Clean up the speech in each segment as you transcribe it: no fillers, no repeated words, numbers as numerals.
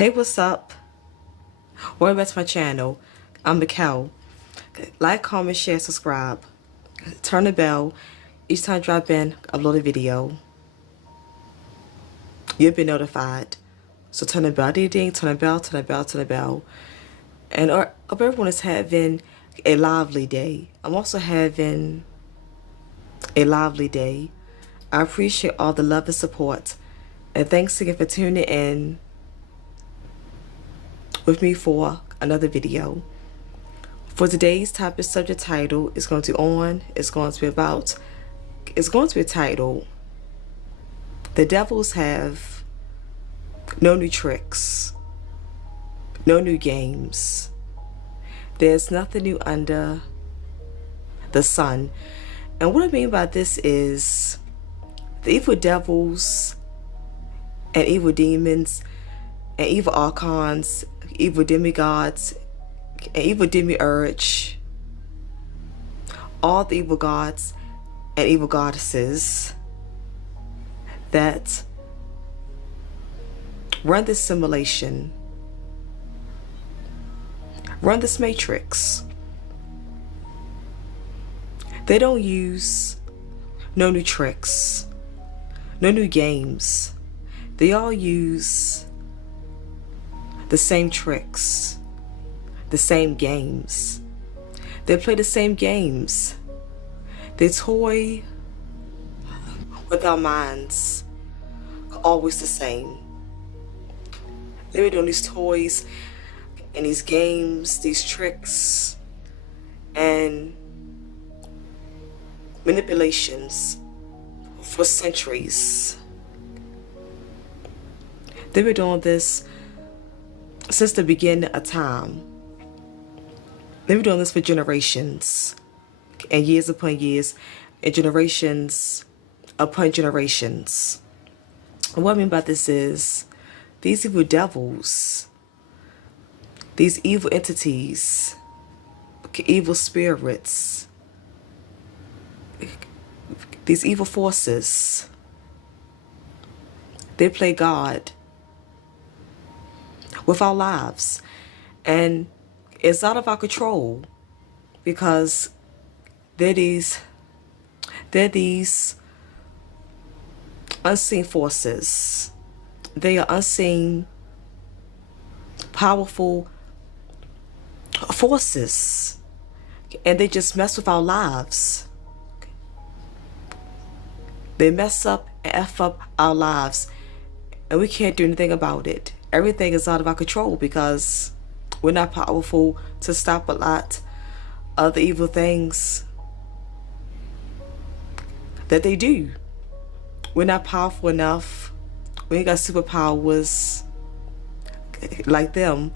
Hey, what's up? Welcome back to my channel. I'm Mikkel. Like, comment, share, subscribe. Turn the bell each time I drop in, upload a video. You'll be notified. So turn the bell, ding ding, turn the bell, turn the bell, turn the bell. And I hope everyone is having a lively day. I'm also having a lively day. I appreciate all the love and support. And thanks again for tuning in with me for another video. For today's topic subject title is going to be titled, The Devils Have No New Tricks, No New Games. There's nothing new under the sun. And what I mean by this is the evil devils and evil demons and evil archons, evil demigods, and evil demiurge, all the evil gods and evil goddesses that run this simulation, run this matrix. They don't use no new tricks, no new games. They all use the same tricks, the same games. They play the same games. They toy with our minds, always the same. They were doing these toys and these games, these tricks and manipulations for centuries. They were doing this since the beginning of time. They've been doing this for generations and years upon years and generations upon generations. And what I mean by this is these evil devils, these evil entities, evil spirits, these evil forces, they play God with our lives, and it's out of our control because they're these unseen forces. They are unseen, powerful forces, and they just mess with our lives. They mess up and F up our lives, and we can't do anything about it. Everything is out of our control because we're not powerful to stop a lot of the evil things that they do. We're not powerful enough. We ain't got superpowers like them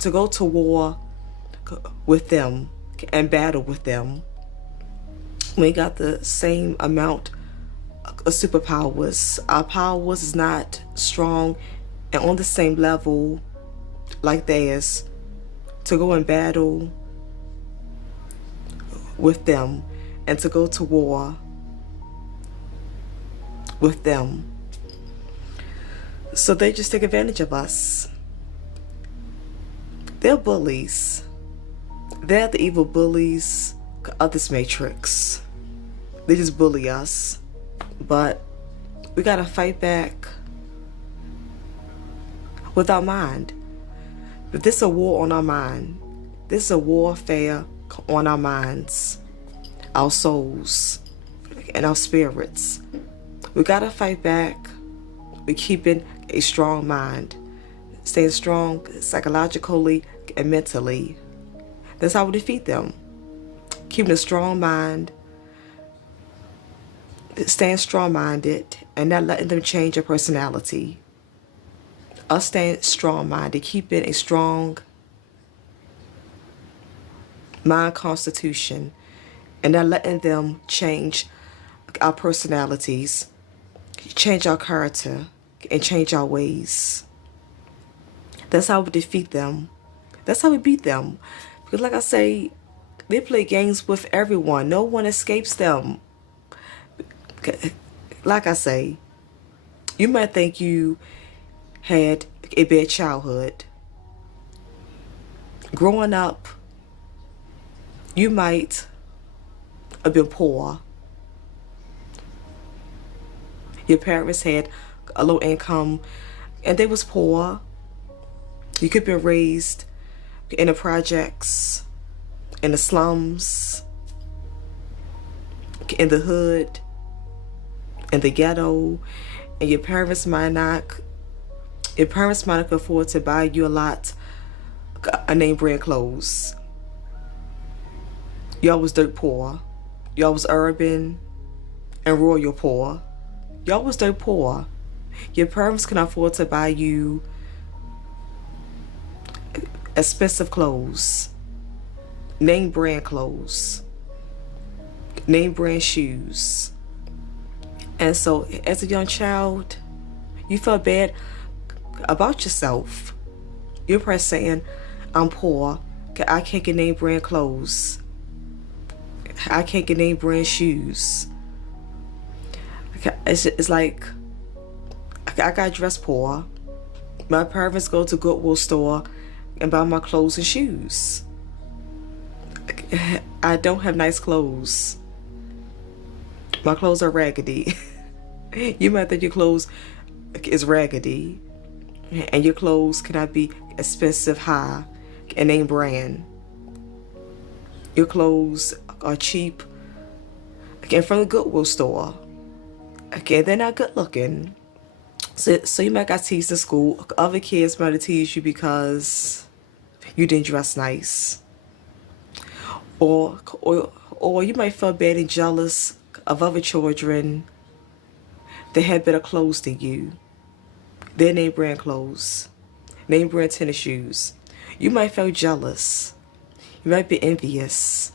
to go to war with them and battle with them. We ain't got the same amount of superpowers. Our powers is not strong and on the same level like theirs to go and battle with them and to go to war with them. So they just take advantage of us. They're bullies. They're the evil bullies of this matrix. They just bully us. But we gotta fight back with our mind. But this is a war on our mind. This is a warfare on our minds, our souls, and our spirits. We gotta fight back. We're keeping a strong mind, staying strong psychologically and mentally. That's how we defeat them. Keeping a strong mind, staying strong-minded, and not letting them change your personality. Us staying strong-minded, keeping a strong mind constitution, and not letting them change our personalities, change our character, and change our ways. That's how we defeat them. That's how we beat them. Because like I say, they play games with everyone. No one escapes them. Like I say, you might think you had a bad childhood. Growing up, you might have been poor. Your parents had a low income and they was poor. You could be raised in the projects, in the slums, in the hood, in the ghetto, and your parents might not afford to buy you a lot of name brand clothes. Y'all was dirt poor. Y'all was urban and royal poor. Y'all was dirt poor. Your parents can afford to buy you expensive clothes, name brand clothes, name brand shoes. And so as a young child, you felt bad about yourself. You're probably saying, I'm poor, I can't get name brand clothes, I can't get name brand shoes. It's like, I got dressed poor. My parents go to Goodwill store and buy my clothes and shoes. I don't have nice clothes. My clothes are raggedy. You might think your clothes is raggedy, and your clothes cannot be expensive, high, and name brand. Your clothes are cheap, again, from the Goodwill store. Okay, they're not good looking. So you might got teased in school. Other kids might have teased you because you didn't dress nice. Or you might feel bad and jealous of other children that had better clothes than you. Their name brand clothes, name brand tennis shoes. You might feel jealous. You might be envious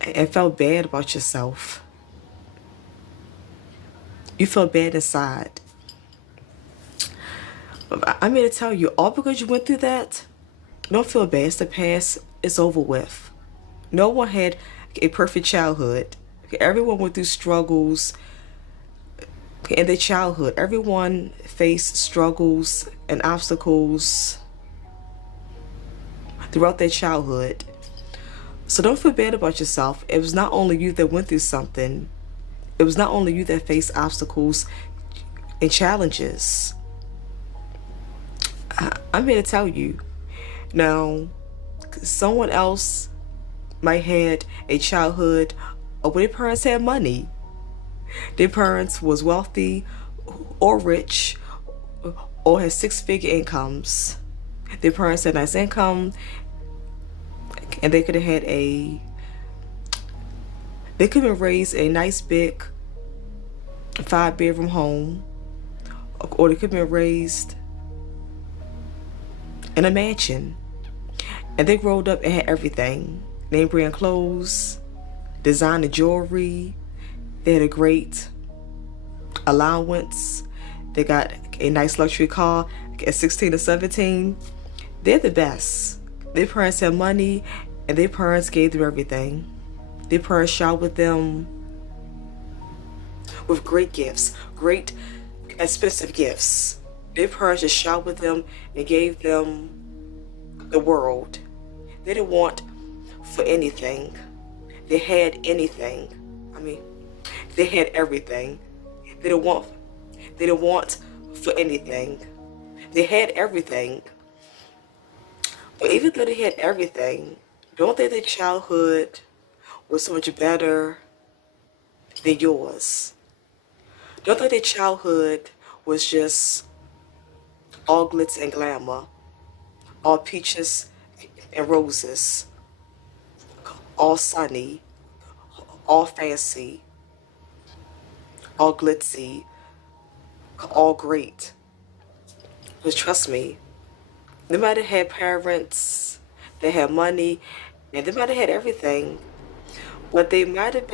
and felt bad about yourself. You felt bad inside. I'm here to tell you, all because you went through that, don't feel bad. It's the past. It's over with. No one had a perfect childhood. Everyone went through struggles in their childhood. Everyone faced struggles and obstacles throughout their childhood. So don't feel bad about yourself. It was not only you that went through something. It was not only you that faced obstacles and challenges. I'm here to tell you. Now, someone else might had a childhood where their parents had money. Their parents was wealthy or rich or had six-figure incomes. Their parents had nice income, and they could have raised a nice big 5-bedroom home, or they could have been raised in a mansion, and they growed up and had everything: name brand clothes, designer jewelry. They had a great allowance. They got a nice luxury car at 16 or 17. They're the best. Their parents had money, and their parents gave them everything. Their parents showered them with great gifts, great expensive gifts. Their parents just showered them and gave them the world. They didn't want for anything. They had anything. They had everything. They didn't want for anything. They had everything. But even though they had everything, don't think their childhood was so much better than yours. Don't think their childhood was just all glitz and glamour, all peaches and roses, all sunny, all fancy, all glitzy, all great. But trust me, they might have had parents, they had money, and they might have had everything, but they might have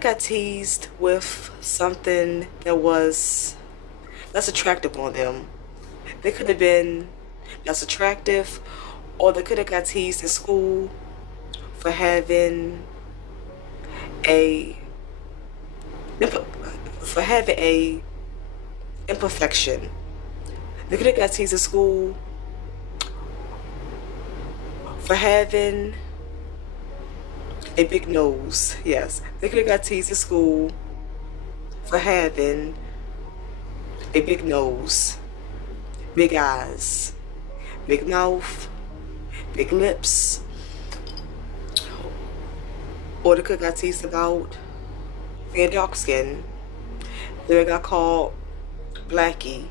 got teased with something that was less attractive on them. They could have been less attractive, or they could have got teased in school for having a imperfection. They could have got teased at school for having a big nose. Yes, they could have got teased at school for having a big nose, big eyes, big mouth, big lips. Or they could have got teased about being dark skinned. They got called Blackie.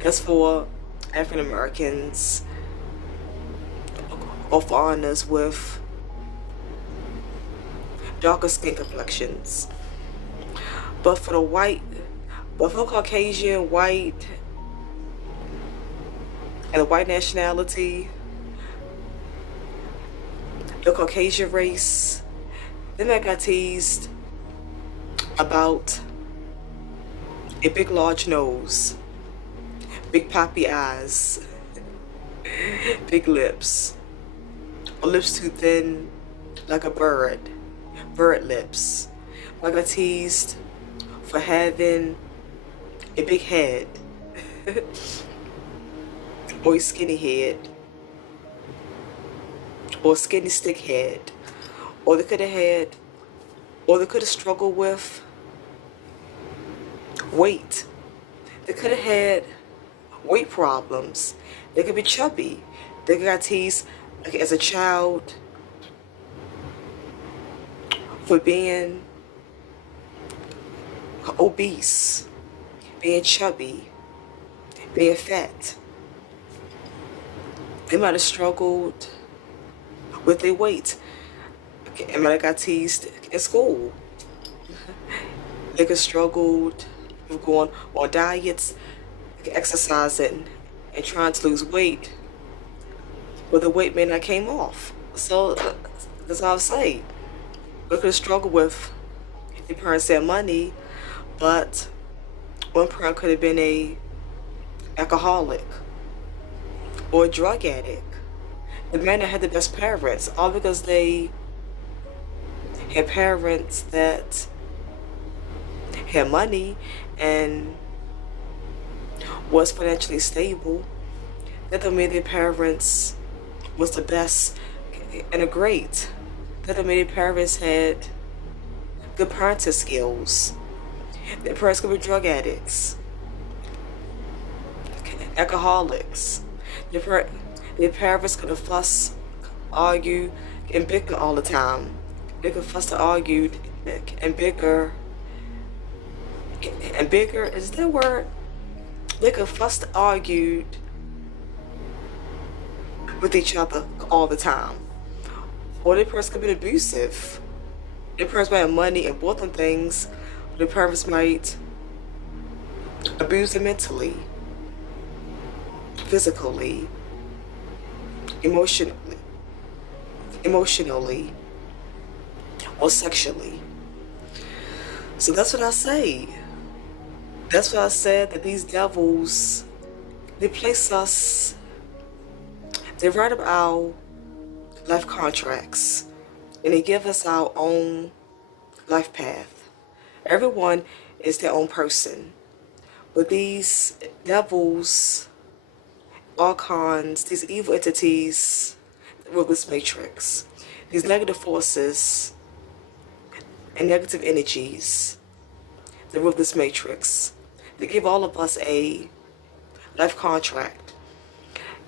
That's for African Americans or foreigners with darker skin complexions. But for Caucasian, white, and the white nationality, the Caucasian race, then I got teased about a big large nose, big poppy eyes, big lips, or lips too thin like a bird lips. I got teased for having a big head or a skinny head or a skinny stick head, or they could have struggled with weight. They could have had weight problems. They could be chubby. They got teased as a child for being obese, being chubby, being fat. They might have struggled with their weight. They might have got teased in school. They could have struggled with going on diets, exercising, and trying to lose weight, but the weight may not came off. So that's all I'll say. They could have struggled with their parents had money, but one parent could have been a alcoholic or a drug addict. The man that had the best parents, all because they had parents that had money and was financially stable. That don't mean their parents was the best and a great. That don't mean their parents had good parenting skills. Their parents could be drug addicts, alcoholics. Their parents could have fussed, argued, and bicker all the time. They could fuss and argue and bicker. And bicker, is that a word? They could fuss and argue with each other all the time. Or their parents could be abusive. Their parents might have money and bought them things, but their parents might abuse them mentally, physically, emotionally, or sexually. So that's what I say. That's what I said, that these devils, they place us, they write up our life contracts, and they give us our own life path. Everyone is their own person. But these devils, archons, these evil entities with this matrix, these negative forces and negative energies that rule this matrix, they give all of us a life contract.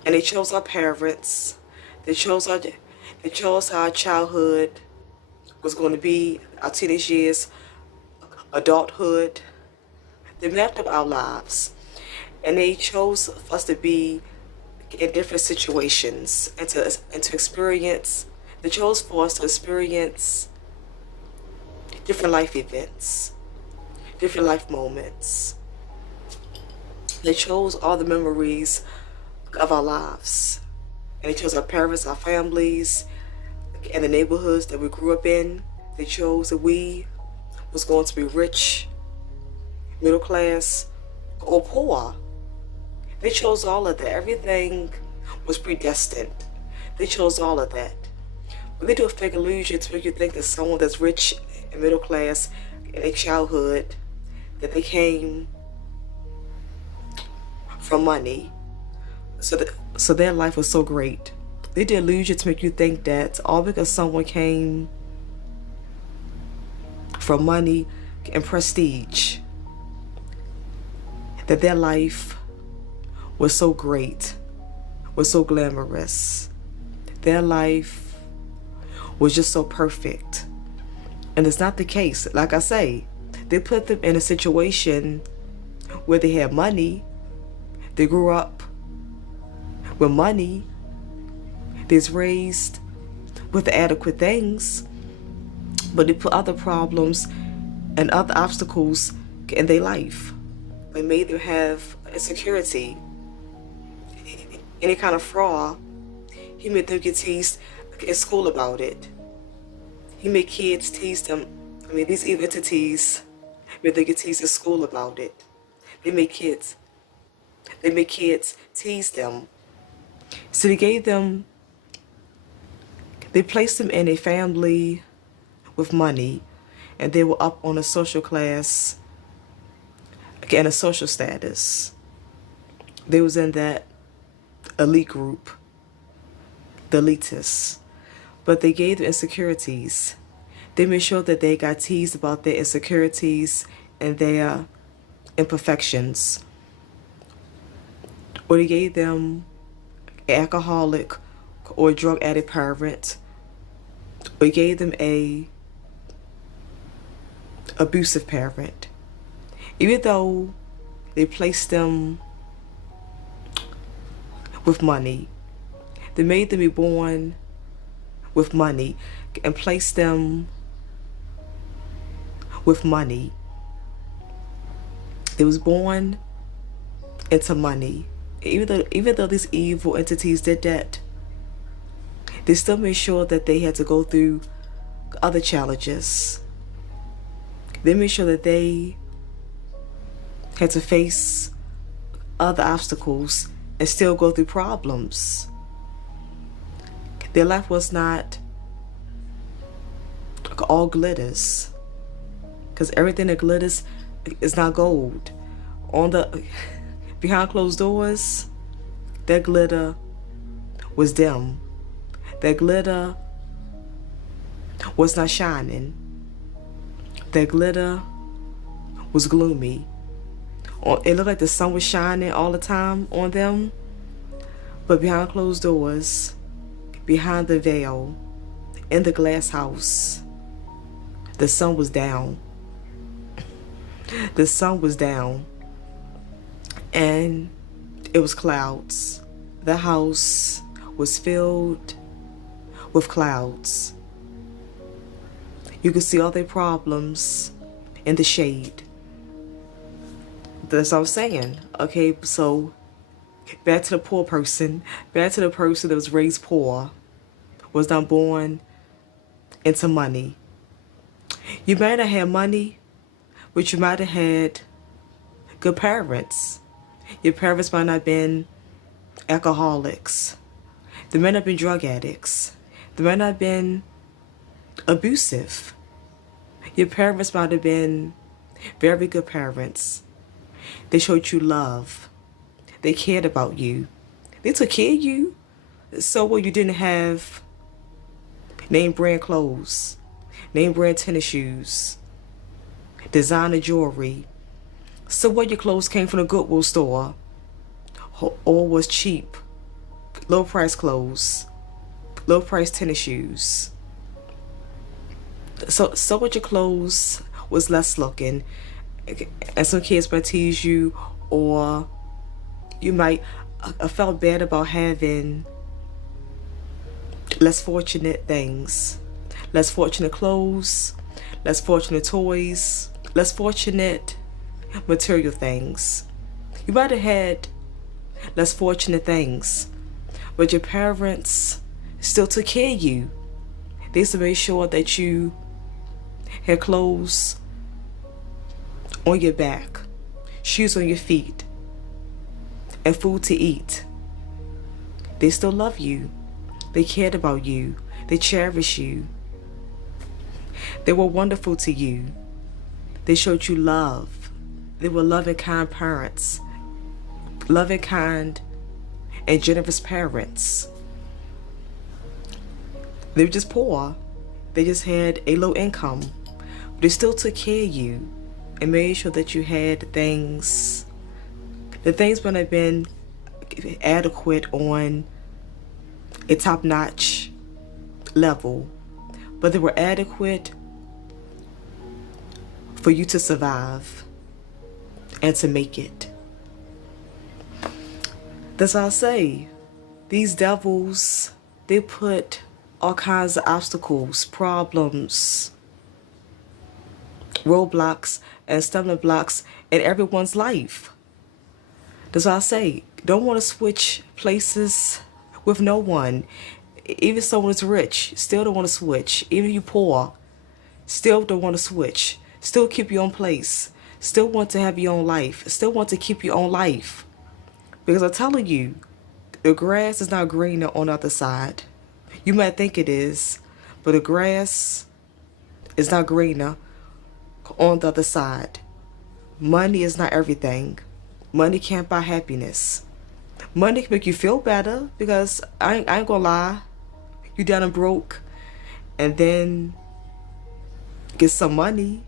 And they chose our parents, they chose how our childhood was going to be, our teenage years, adulthood. They mapped up our lives, and they chose us to be in different situations and to experience. They chose for us to experience different life events, different life moments. They chose all the memories of our lives, and they chose our parents, our families, and the neighborhoods that we grew up in. They chose that we was going to be rich, middle class, or poor. They chose all of that. Everything was predestined. They chose all of that. But they do a fake illusion to make you think that someone that's rich and middle class in their childhood, that they came from money. So their life was so great. They delusion to make you think that all because someone came from money and prestige, that their life was so great, was so glamorous. Their life was just so perfect. And it's not the case. Like I say, they put them in a situation where they had money. They grew up with money. They was raised with adequate things. But they put other problems and other obstacles in their life. They made them have insecurity, any kind of fraud. He made them get teased in school about it. He made kids tease them. I mean, these evil entities made them get teased in school about it. They made kids tease them. So they placed them in a family with money, and they were up on a social class and a social status. They was in that elite group, the elitists. But they gave them insecurities. They made sure that they got teased about their insecurities and their imperfections. Or they gave them an alcoholic or drug addict parent. Or they gave them a abusive parent. Even though they placed them with money, they made them be born with money and placed them with money. They was born into money. Even though these evil entities did that, they still made sure that they had to go through other challenges. They made sure that they had to face other obstacles and still go through problems. Their life was not all glitters, because everything that glitters is not gold. Behind closed doors, that glitter was dim. That glitter was not shining. That glitter was gloomy. It looked like the sun was shining all the time on them, but behind closed doors, behind the veil, in the glass house, the sun was down. The sun was down, and it was clouds. The house was filled with clouds. You could see all their problems in the shade. That's what I'm saying. Okay, so back to the poor person. Back to the person that was raised poor, was not born into money. You might have had money, but you might have had good parents. Your parents might not have been alcoholics. They might not have been drug addicts. They might not have been abusive. Your parents might have been very good parents. They showed you love. They cared about you. They took care of you. So what, you didn't have name brand clothes, name brand tennis shoes, designer jewelry. So what, your clothes came from the Goodwill store, or was cheap, low price clothes, low price tennis shoes. So what, your clothes was less looking, and some kids might tease you, or you might felt bad about having less fortunate things, less fortunate clothes, less fortunate toys, less fortunate material things. You might have had less fortunate things, but your parents still took care of you. They used to make sure that you had clothes on your back, shoes on your feet, and food to eat. They still love you. They cared about you. They cherished you. They were wonderful to you. They showed you love. They were loving, kind parents. loving, kind, and generous parents. They were just poor. They just had a low income. But they still took care of you and made sure that you had things. The things might have been adequate on a top-notch level, but they were adequate for you to survive and to make it. That's why I say, these devils, they put all kinds of obstacles, problems, roadblocks, and stumbling blocks in everyone's life. That's why I say, don't want to switch places with no one. Even someone is rich, still don't want to switch. Even if you're poor, still don't want to switch. Still keep your own place. Still want to have your own life. Still want to keep your own life. Because I'm telling you, the grass is not greener on the other side. You might think it is, but the grass is not greener on the other side. Money is not everything. Money can't buy happiness. Money can make you feel better, because I ain't gonna lie. You down and broke, and then get some money.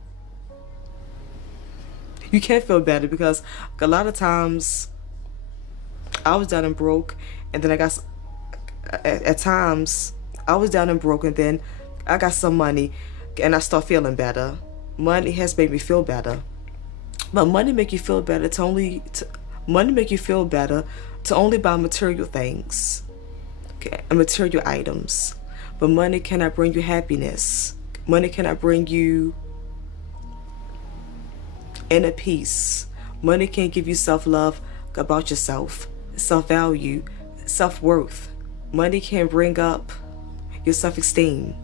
You can't feel better, because a lot of times I was down and broke, and then I got, at times I was down and broke, and then I got some money and I start feeling better. Money has made me feel better. But money make you feel better money make you feel better to only buy material things, okay, and material items. But money cannot bring you happiness. Money cannot bring you inner peace. Money can't give you self-love about yourself, self-value, self-worth. Money can't bring up your self-esteem.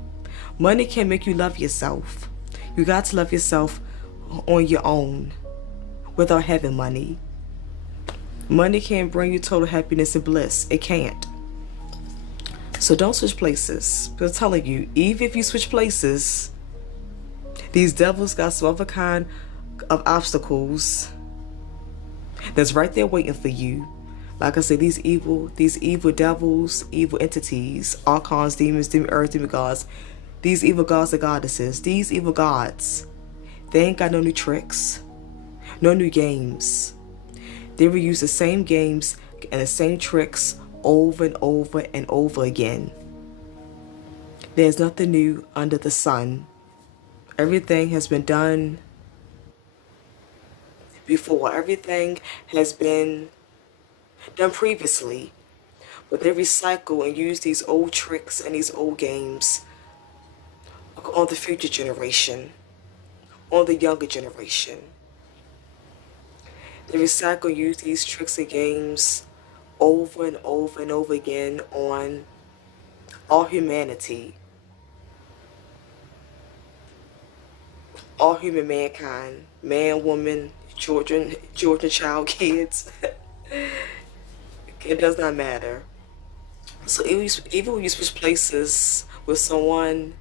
Money can't make you love yourself. You got to love yourself on your own without having money. Money can't bring you total happiness and bliss. It can't. So don't switch places. Because I'm telling you, even if you switch places, these devils got some other kind of obstacles that's right there waiting for you. Like I said, these evil devils, evil entities, archons, demons, demon earth, demon gods, these evil gods and goddesses, these evil gods, they ain't got no new tricks, no new games. They will use the same games and the same tricks over and over and over again. There's nothing new under the sun. Everything has been done before. Everything has been done previously. But they recycle and use these old tricks and these old games on the future generation, on the younger generation. They recycle and use these tricks and games over and over and over again on all humanity, all human mankind, man, woman, children, child, kids. It does not matter. So even when you switch places with someone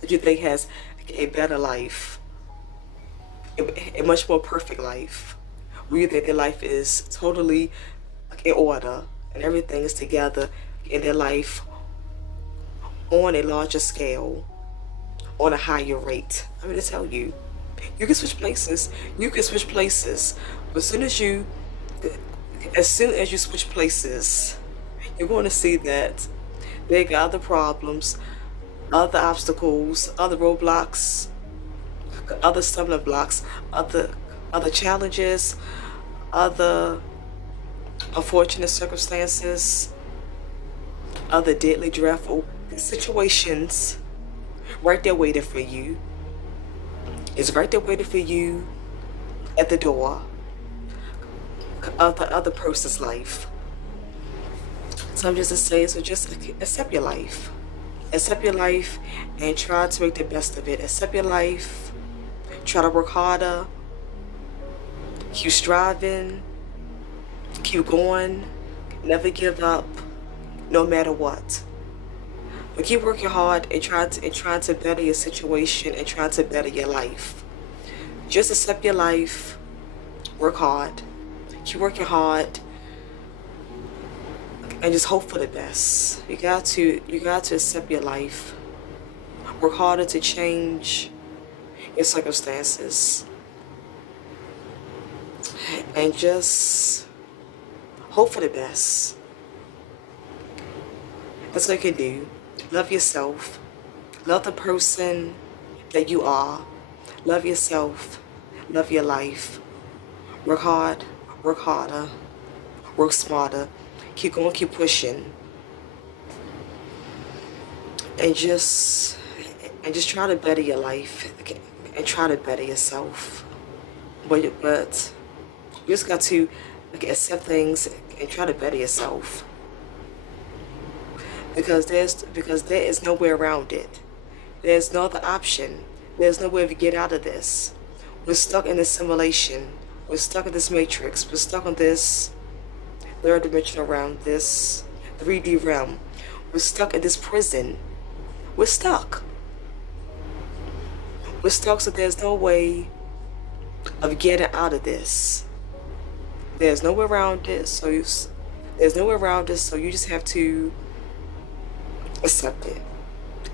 that you think has a better life, a much more perfect life, where you think their life is totally in order and everything is together in their life on a larger scale, on a higher rate. I'm going to tell you, you can switch places. You can switch places. But as soon as you switch places, you're going to see that they got other problems, other obstacles, other roadblocks, other stumbling blocks, other challenges, other unfortunate circumstances, other deadly, dreadful situations right there waiting for you. It's right there waiting for you at the door of the other person's life. So I'm just saying, so just accept your life. Accept your life and try to make the best of it. Accept your life. Try to work harder. Keep striving. Keep going. Never give up, no matter what. But keep working hard and trying to better your situation and trying to better your life. Just accept your life. Work hard. keep working hard, and just hope for the best. You got to accept your life. Work harder to change your circumstances, and just hope for the best. That's what you can do. Love yourself. Love the person that you are. Love yourself. Love your life. Work hard. Work harder. Work smarter. Keep going. Keep pushing. And just try to better your life. And try to better yourself. But you just got to accept things and try to better yourself. Because there is no way around it. There's no other option. There's no way to get out of this. We're stuck in this simulation. We're stuck in this matrix. We're stuck in this third dimensional realm, this 3D realm. We're stuck in this prison. We're stuck. We're stuck, so there's no way of getting out of this. There's no way around it, so you just have to accept it.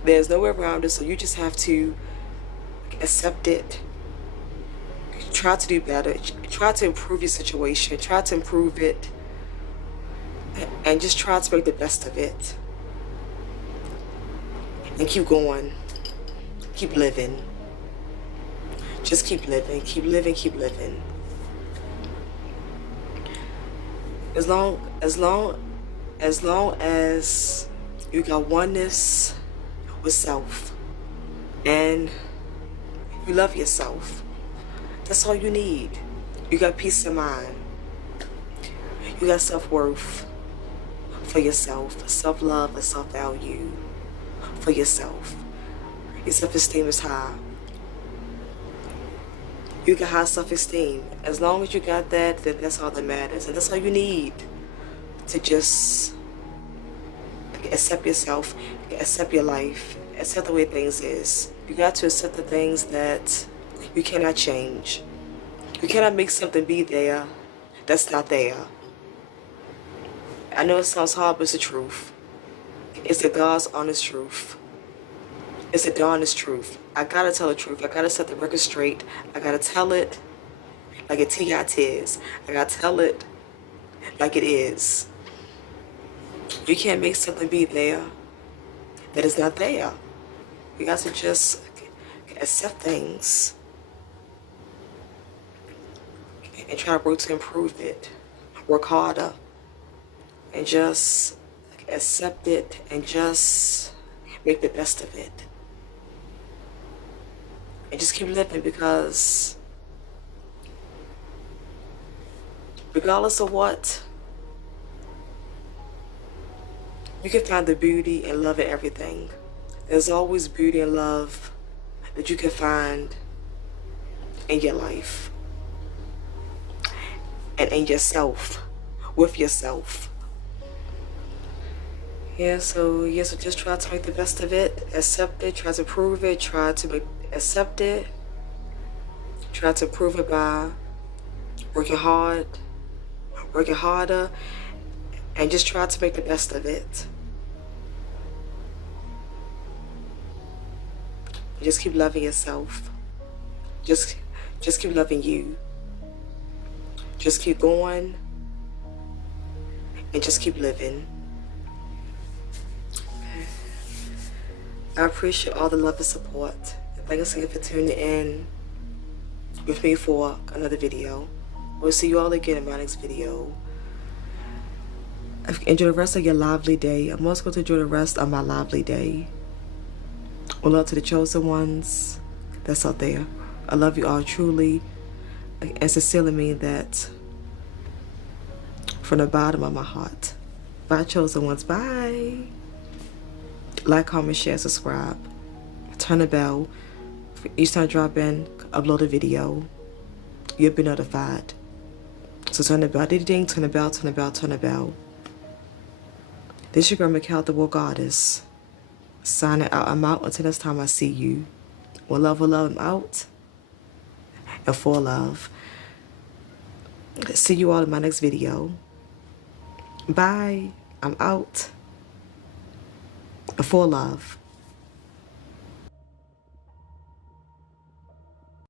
There's no way around it, so you just have to accept it. Try to do better. Try to improve your situation. Try to improve it. And just try to make the best of it. And keep going. Keep living. Just keep living. Keep living. Keep living. As long as you got oneness with self and you love yourself, that's all you need. You got peace of mind. You got self-worth for yourself, self-love and self-value for yourself. Your self-esteem is high. You got high self-esteem. As long as you got that, then that's all that matters. And that's all you need to just accept yourself, accept your life, accept the way things is. You got to accept the things that you cannot change. You cannot make something be there that's not there. I know it sounds hard, but it's the truth. It's the God's honest truth. It's the darnest truth. I gotta tell the truth. I gotta set the record straight. I gotta tell it like it is. I gotta tell it like it is. You can't make something be there that is not there. You got to just accept things and try to work to improve it. Work harder and just accept it and just make the best of it. And just keep living, because regardless of what, you can find the beauty and love in everything. There's always beauty and love that you can find in your life and in yourself, with yourself. So just try to make the best of it, accept it, try to prove it, accept it, try to prove it by working hard, working harder, and just try to make the best of it. Just keep loving yourself. Just keep loving you. Just keep going and just keep living. I appreciate all the love and support. Thanks again for tuning in with me for another video. We'll see you all again in my next video. Enjoy the rest of your lively day. I'm also going to enjoy the rest of my lively day. With love to the chosen ones that's out there. I love you all truly and sincerely mean that from the bottom of my heart. Bye, chosen ones. Bye. Like, comment, share, subscribe. Turn the bell. For each time I drop in, upload a video, you'll be notified. So turn the bell. Ding, turn the bell, turn the bell, turn the bell. This your girl, Mikhail, the War Goddess. Signing out. I'm out until next time I see you. With love, I'm out. And for love. See you all in my next video. Bye. I'm out. For love.